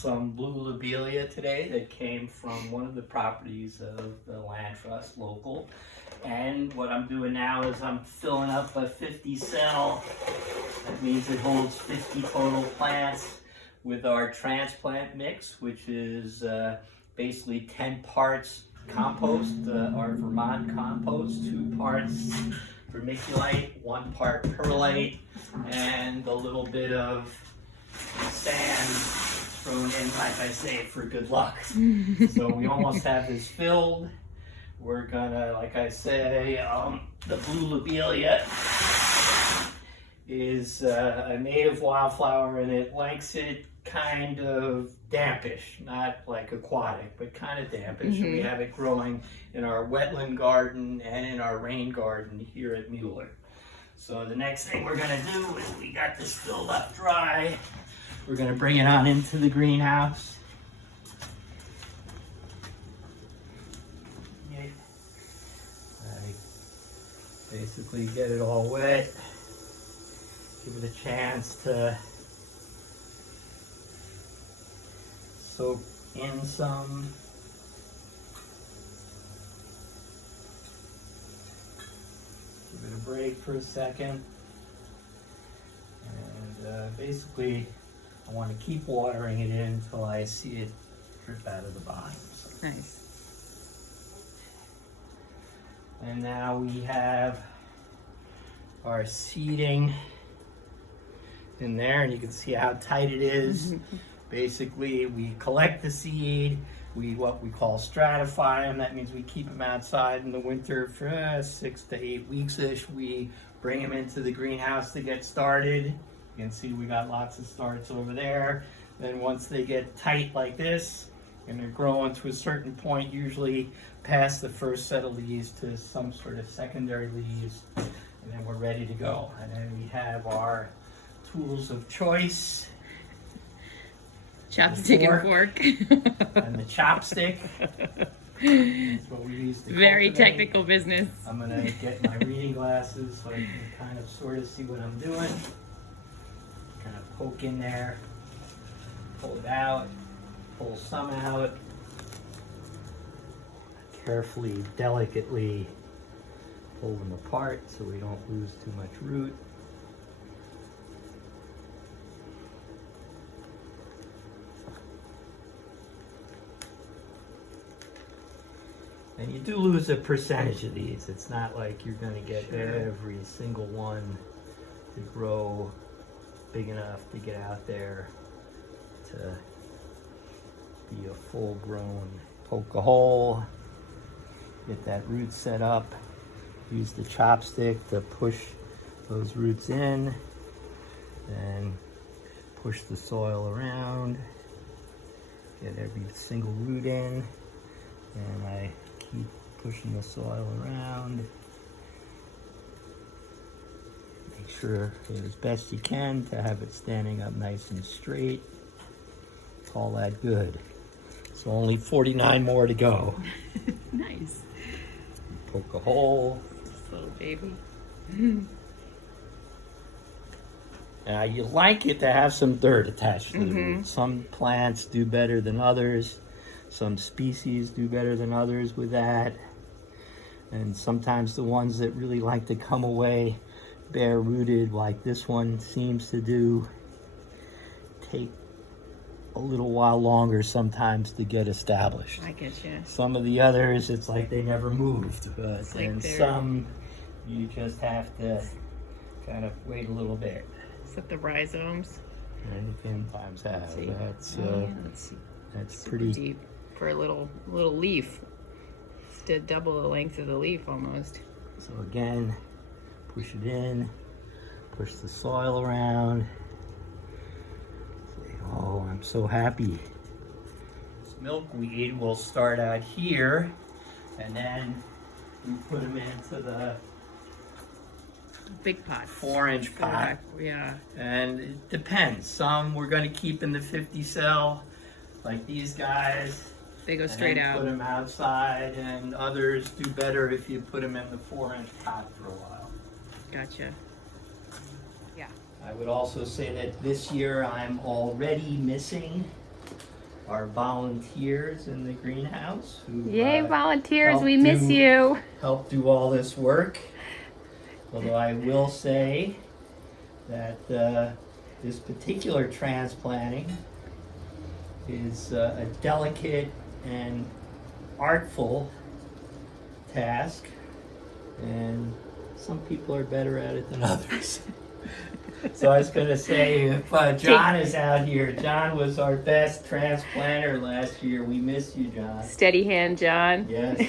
some blue lobelia today that came from one of the properties of the land trust local. And what I'm doing now is I'm filling up a 50 cell. That means it holds 50 total plants with our transplant mix, which is basically 10 parts compost, our Vermont compost, 2 parts vermiculite, 1 part perlite, and a little bit of sand thrown in, like I say, for good luck. So we almost have this filled. We're gonna, like I say, the blue lobelia is a native wildflower, and it likes it kind of dampish, not like aquatic, but kind of dampish. And we have it growing in our wetland garden and in our rain garden here at Mueller. So the next thing we're gonna do is, we got this filled up dry. We're gonna bring it on into the greenhouse. Basically get it all wet, give it a chance to soak in some. Give it a break for a second. And basically I want to keep watering it in until I see it drip out of the bottom. So. Nice. And now we have our seeding in there, and you can see how tight it is. Basically, we collect the seed, what we call stratify them. That means we keep them outside in the winter for 6 to 8 weeks-ish. We bring them into the greenhouse to get started. You can see we got lots of starts over there. Then once they get tight like this, and they're growing to a certain point, usually past the first set of leaves to some sort of secondary leaves, and then we're ready to go. And then we have our tools of choice. Chopstick and fork. And the chopstick. That's what we use to Very cultivate. technical business. I'm gonna get my reading glasses so I can kind of sort of see what I'm doing. Kind of poke in there, pull it out, pull some out. Carefully, delicately pull them apart so we don't lose too much root. And you do lose a percentage of these. It's not like you're going to get every single one to grow big enough to get out there to be a full-grown. Poke a hole, get that root set up, use the chopstick to push those roots in, and push the soil around, get every single root in, and I keep pushing the soil around. Make sure as best you can to have it standing up nice and straight. Call that good. So only 49 more to go. Nice. Poke a hole. This little baby. Now you like it to have some dirt attached to the root. Some plants do better than others. Some species do better than others with that. And sometimes the ones that really like to come away bare rooted, like this one seems to do, take a little while longer sometimes to get established. I get you. Some of the others, it's like they never moved. But like and some, you just have to kind of wait a little bit. Is that the rhizomes? And sometimes have. Let's see. That's Super pretty deep for a little leaf. It's to double the length of the leaf almost. So again, push it in, push the soil around. Say, oh, I'm so happy. This milkweed will start out here, and then we put them into the Big pot. 4-inch pot. Yeah. And it depends. Some we're going to keep in the 50 cell, like these guys. They go straight and out. Put them outside, and others do better if you put them in the 4-inch pot for a while. Gotcha. Yeah. I would also say that this year I'm already missing our volunteers in the greenhouse who Yay, volunteers, help we miss do- you. help do all this work. Although I will say that this particular transplanting is a delicate and artful task, and some people are better at it than others. So I was going to say, if John is out here, John was our best transplanter last year. We miss you, John. Steady hand, John. Yes.